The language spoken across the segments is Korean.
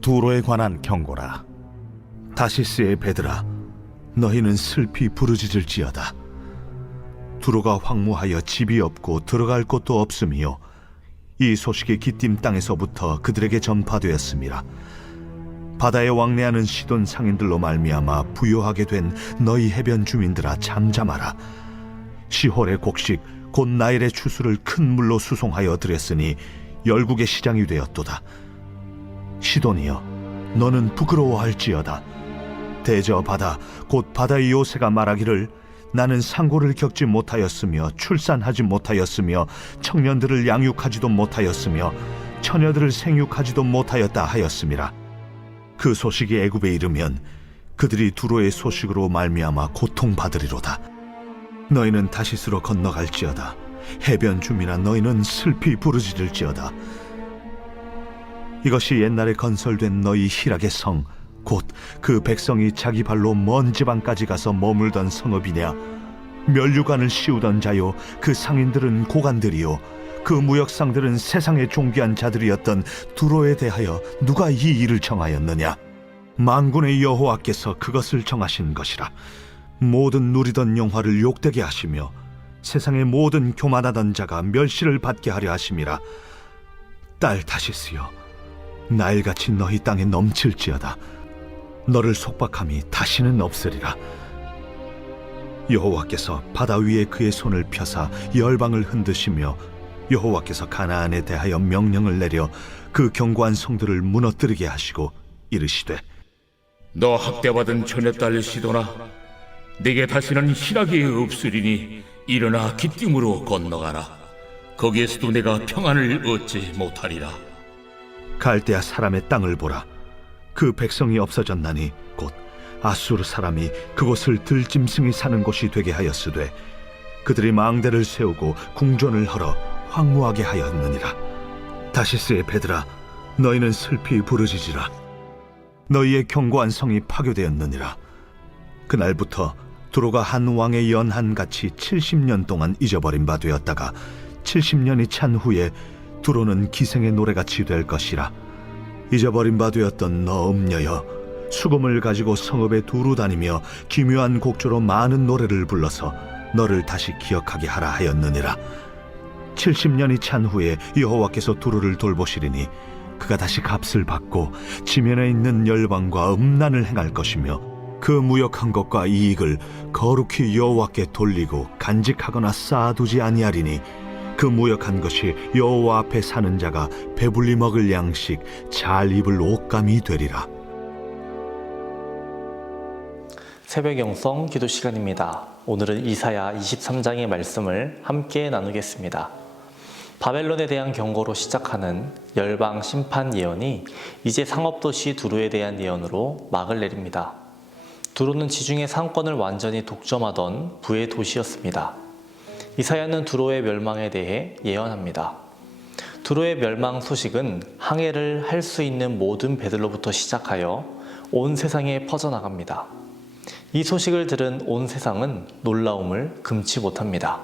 두로에 관한 경고라. 다시스의 배들아, 너희는 슬피 부르짖을지어다. 두로가 황무하여 집이 없고 들어갈 곳도 없으며 이 소식이 기띔 땅에서부터 그들에게 전파되었음이라. 바다에 왕래하는 시돈 상인들로 말미암아 부요하게 된 너희 해변 주민들아, 잠잠하라. 시홀의 곡식 곧 나일의 추수를 큰 물로 수송하여 들였으니 열국의 시장이 되었도다. 시돈이여, 너는 부끄러워할지어다. 대저 바다 곧 바다의 요새가 말하기를 나는 상고를 겪지 못하였으며 출산하지 못하였으며 청년들을 양육하지도 못하였으며 처녀들을 생육하지도 못하였다 하였음이라. 그 소식이 애굽에 이르면 그들이 두로의 소식으로 말미암아 고통받으리로다. 너희는 다시스로 건너갈지어다. 해변 주민아, 너희는 슬피 부르짖을지어다. 이것이 옛날에 건설된 너희 희락의 성, 곧 그 백성이 자기 발로 먼 지방까지 가서 머물던 성읍이냐? 면류관을 씌우던 자요, 그 상인들은 고관들이요, 그 무역상들은 세상의 존귀한 자들이었던 두로에 대하여 누가 이 일을 정하였느냐? 만군의 여호와께서 그것을 정하신 것이라. 모든 누리던 영화를 욕되게 하시며 세상의 모든 교만하던 자가 멸시를 받게 하려 하심이라. 딸 다시스여, 나일같이 너희 땅에 넘칠지어다. 너를 속박함이 다시는 없으리라. 여호와께서 바다 위에 그의 손을 펴사 열방을 흔드시며 여호와께서 가나안에 대하여 명령을 내려 그 견고한 성들을 무너뜨리게 하시고 이르시되, 너 학대받은 처녀딸 시도나, 네게 다시는 희락이 없으리니 일어나 기띔으로 건너가라. 거기에서도 내가 평안을 얻지 못하리라. 갈대아 사람의 땅을 보라. 그 백성이 없어졌나니 곧 아수르 사람이 그곳을 들짐승이 사는 곳이 되게 하였으되 그들이 망대를 세우고 궁전을 헐어 황무하게 하였느니라. 다시스의 배들아, 너희는 슬피 부르짖으라. 너희의 견고한 성이 파괴되었느니라. 그날부터 두로가 한 왕의 연한같이 70년 동안 잊어버린 바 되었다가 70년이 찬 후에 두로는 기생의 노래같이 될 것이라. 잊어버린 바 되었던 너 음녀여, 수금을 가지고 성읍에 두루 다니며 기묘한 곡조로 많은 노래를 불러서 너를 다시 기억하게 하라 하였느니라. 70년이 찬 후에 여호와께서 두로를 돌보시리니 그가 다시 값을 받고 지면에 있는 열방과 음란을 행할 것이며 그 무역한 것과 이익을 거룩히 여호와께 돌리고 간직하거나 쌓아두지 아니하리니 그 무역한 것이 여호와 앞에 사는 자가 배불리 먹을 양식, 잘 입을 옷감이 되리라. 새벽 영성 기도 시간입니다. 오늘은 이사야 23장의 말씀을 함께 나누겠습니다. 바벨론에 대한 경고로 시작하는 열방 심판 예언이 이제 상업도시 두로에 대한 예언으로 막을 내립니다. 두로는 지중해 상권을 완전히 독점하던 부의 도시였습니다. 이사야는 두로의 멸망에 대해 예언합니다. 두로의 멸망 소식은 항해를 할 수 있는 모든 배들로부터 시작하여 온 세상에 퍼져나갑니다. 이 소식을 들은 온 세상은 놀라움을 금치 못합니다.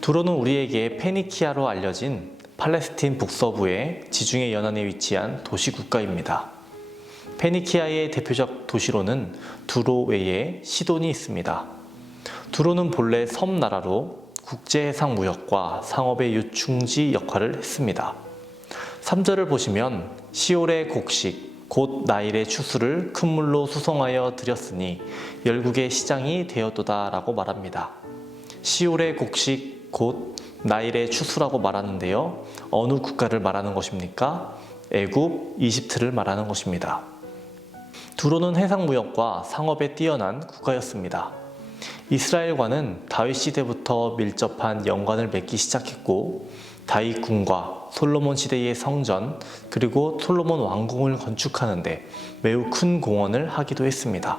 두로는 우리에게 페니키아로 알려진 팔레스틴 북서부의 지중해 연안에 위치한 도시 국가입니다. 페니키아의 대표적 도시로는 두로 외에 시돈이 있습니다. 두로는 본래 섬나라로 국제해상 무역과 상업의 유충지 역할을 했습니다. 3절을 보시면 시올의 곡식 곧 나일의 추수를 큰 물로 수송하여 들였으니 열국의 시장이 되었도다 라고 말합니다. 시올의 곡식 곧 나일의 추수라고 말하는데요, 어느 국가를 말하는 것입니까? 애굽, 이집트를 말하는 것입니다. 두로는 해상무역과 상업에 뛰어난 국가였습니다. 이스라엘과는 다윗 시대부터 밀접한 연관을 맺기 시작했고 다윗 궁과 솔로몬 시대의 성전 그리고 솔로몬 왕궁을 건축하는 데 매우 큰 공헌을 하기도 했습니다.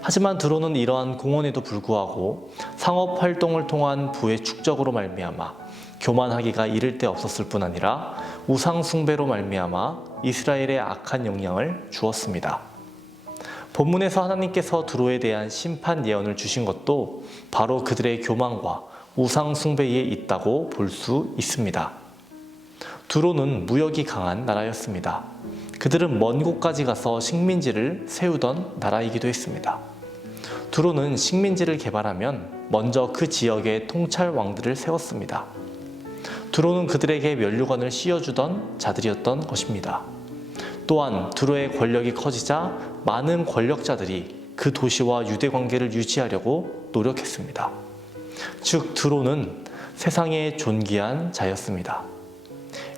하지만 두로는 이러한 공헌에도 불구하고 상업 활동을 통한 부의 축적으로 말미암아 교만하기가 이를 데 없었을 뿐 아니라 우상 숭배로 말미암아 이스라엘에 악한 영향을 주었습니다. 본문에서 하나님께서 두로에 대한 심판 예언을 주신 것도 바로 그들의 교만과 우상 숭배에 있다고 볼 수 있습니다. 두로는 무역이 강한 나라였습니다. 그들은 먼 곳까지 가서 식민지를 세우던 나라이기도 했습니다. 두로는 식민지를 개발하면 먼저 그 지역에 통찰 왕들을 세웠습니다. 두로는 그들에게 면류관을 씌워주던 자들이었던 것입니다. 또한 두로의 권력이 커지자 많은 권력자들이 그 도시와 유대 관계를 유지하려고 노력했습니다. 즉 두로는 세상에 존귀한 자였습니다.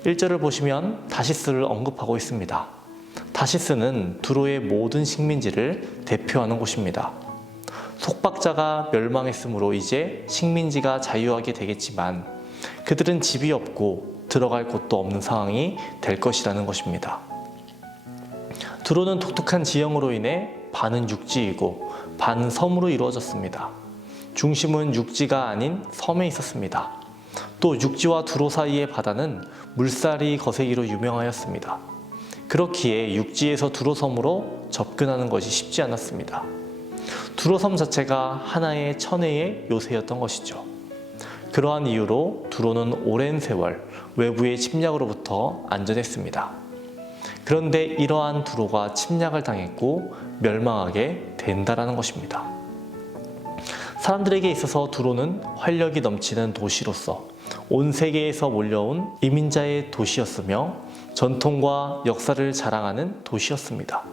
1절을 보시면 다시스를 언급하고 있습니다. 다시스는 두로의 모든 식민지를 대표하는 곳입니다. 속박자가 멸망했으므로 이제 식민지가 자유하게 되겠지만 그들은 집이 없고 들어갈 곳도 없는 상황이 될 것이라는 것입니다. 두로는 독특한 지형으로 인해 반은 육지이고 반은 섬으로 이루어졌습니다. 중심은 육지가 아닌 섬에 있었습니다. 또 육지와 두로 사이의 바다는 물살이 거세기로 유명하였습니다. 그렇기에 육지에서 두로섬으로 접근하는 것이 쉽지 않았습니다. 두로섬 자체가 하나의 천혜의 요새였던 것이죠. 그러한 이유로 두로는 오랜 세월 외부의 침략으로부터 안전했습니다. 그런데 이러한 두로가 침략을 당했고 멸망하게 된다라는 것입니다. 사람들에게 있어서 두로는 활력이 넘치는 도시로서 온 세계에서 몰려온 이민자의 도시였으며 전통과 역사를 자랑하는 도시였습니다.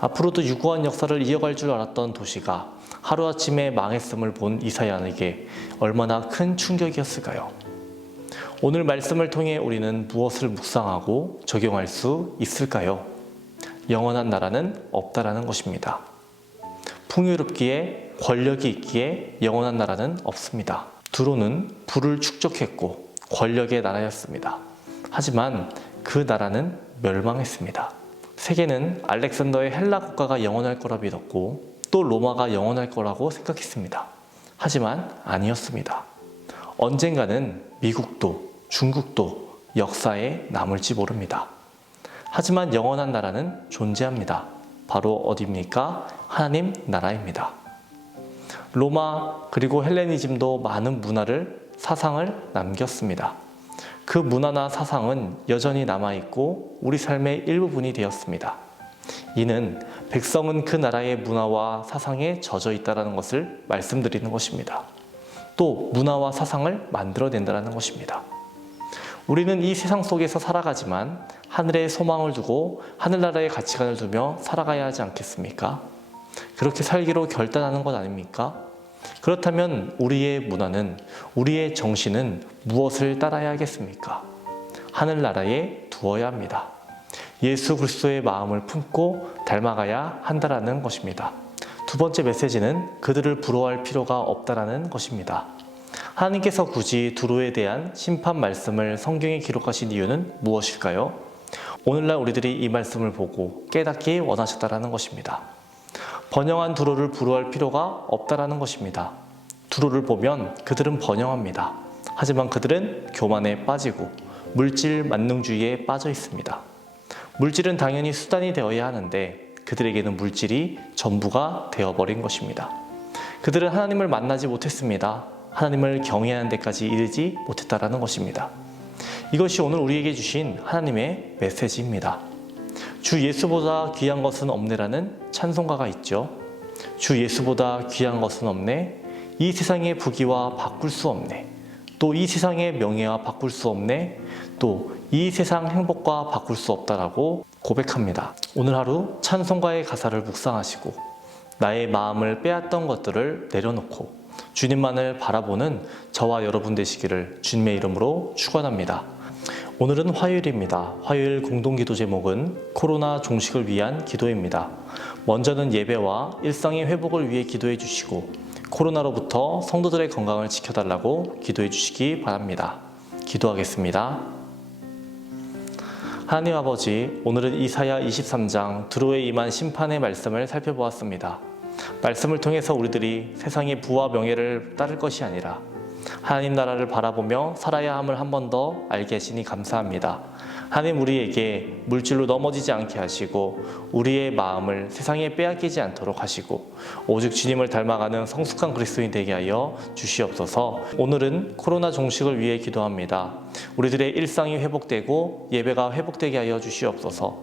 앞으로도 유구한 역사를 이어갈 줄 알았던 도시가 하루아침에 망했음을 본 이사야에게 얼마나 큰 충격이었을까요? 오늘 말씀을 통해 우리는 무엇을 묵상하고 적용할 수 있을까요? 영원한 나라는 없다라는 것입니다. 풍요롭기에 권력이 있기에 영원한 나라는 없습니다. 두로는 부를 축적했고 권력의 나라였습니다. 하지만 그 나라는 멸망했습니다. 세계는 알렉산더의 헬라 국가가 영원할 거라 믿었고 또 로마가 영원할 거라고 생각했습니다. 하지만 아니었습니다. 언젠가는 미국도 중국도 역사에 남을지 모릅니다. 하지만 영원한 나라는 존재합니다. 바로 어디입니까? 하나님 나라입니다. 로마 그리고 헬레니즘도 많은 문화를, 사상을 남겼습니다. 그 문화나 사상은 여전히 남아있고 우리 삶의 일부분이 되었습니다. 이는 백성은 그 나라의 문화와 사상에 젖어 있다는 것을 말씀드리는 것입니다. 또 문화와 사상을 만들어낸다는 것입니다. 우리는 이 세상 속에서 살아가지만 하늘에 소망을 두고 하늘나라의 가치관을 두며 살아가야 하지 않겠습니까? 그렇게 살기로 결단하는 것 아닙니까? 그렇다면 우리의 문화는, 우리의 정신은 무엇을 따라야 하겠습니까? 하늘나라에 두어야 합니다. 예수 그리스도의 마음을 품고 닮아가야 한다라는 것입니다. 두 번째 메시지는 그들을 부러워할 필요가 없다라는 것입니다. 하나님께서 굳이 두로에 대한 심판 말씀을 성경에 기록하신 이유는 무엇일까요? 오늘날 우리들이 이 말씀을 보고 깨닫기 원하셨다라는 것입니다. 번영한 두로를 부러워할 필요가 없다라는 것입니다. 두로를 보면 그들은 번영합니다. 하지만 그들은 교만에 빠지고 물질 만능주의에 빠져 있습니다. 물질은 당연히 수단이 되어야 하는데 그들에게는 물질이 전부가 되어버린 것입니다. 그들은 하나님을 만나지 못했습니다. 하나님을 경외하는 데까지 이르지 못했다라는 것입니다. 이것이 오늘 우리에게 주신 하나님의 메시지입니다. 주 예수보다 귀한 것은 없네라는 찬송가가 있죠. 주 예수보다 귀한 것은 없네. 이 세상의 부귀와 바꿀 수 없네. 또 이 세상의 명예와 바꿀 수 없네. 또 이 세상 행복과 바꿀 수 없다라고 고백합니다. 오늘 하루 찬송가의 가사를 묵상하시고 나의 마음을 빼앗던 것들을 내려놓고 주님만을 바라보는 저와 여러분 되시기를 주님의 이름으로 축원합니다. 오늘은 화요일입니다. 화요일 공동기도 제목은 코로나 종식을 위한 기도입니다. 먼저는 예배와 일상의 회복을 위해 기도해 주시고 코로나로부터 성도들의 건강을 지켜달라고 기도해 주시기 바랍니다. 기도하겠습니다. 하나님 아버지, 오늘은 이사야 23장 두로에 임한 심판의 말씀을 살펴보았습니다. 말씀을 통해서 우리들이 세상의 부와 명예를 따를 것이 아니라 하나님 나라를 바라보며 살아야 함을 한 번 더 알게 하시니 감사합니다. 하나님, 우리에게 물질로 넘어지지 않게 하시고 우리의 마음을 세상에 빼앗기지 않도록 하시고 오직 주님을 닮아가는 성숙한 그리스도인 되게 하여 주시옵소서. 오늘은 코로나 종식을 위해 기도합니다. 우리들의 일상이 회복되고 예배가 회복되게 하여 주시옵소서.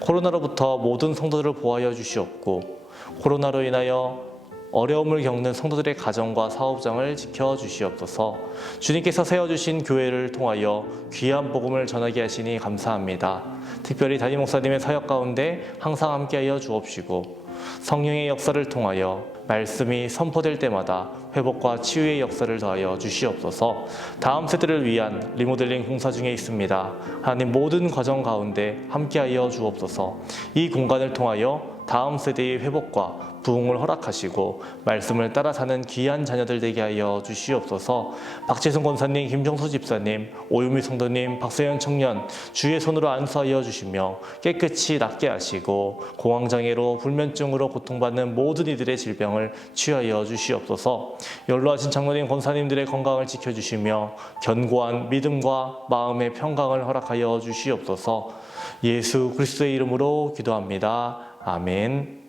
코로나로부터 모든 성도들을 보호하여 주시옵고 코로나로 인하여 어려움을 겪는 성도들의 가정과 사업장을 지켜주시옵소서. 주님께서 세워주신 교회를 통하여 귀한 복음을 전하게 하시니 감사합니다. 특별히 담임 목사님의 사역 가운데 항상 함께하여 주옵시고 성령의 역사를 통하여 말씀이 선포될 때마다 회복과 치유의 역사를 더하여 주시옵소서. 다음 세대를 위한 리모델링 공사 중에 있습니다. 하나님, 모든 과정 가운데 함께하여 주옵소서. 이 공간을 통하여 다음 세대의 회복과 부흥을 허락하시고 말씀을 따라 사는 귀한 자녀들 되게 하여 주시옵소서. 박재성 권사님, 김정수 집사님, 오유미 성도님, 박세현 청년 주의 손으로 안수하여 주시며 깨끗이 낫게 하시고 공황장애로 불면증으로 고통받는 모든 이들의 질병을 치유하여 주시옵소서. 연로하신 장로님, 권사님들의 건강을 지켜주시며 견고한 믿음과 마음의 평강을 허락하여 주시옵소서. 예수 그리스도의 이름으로 기도합니다. 아멘.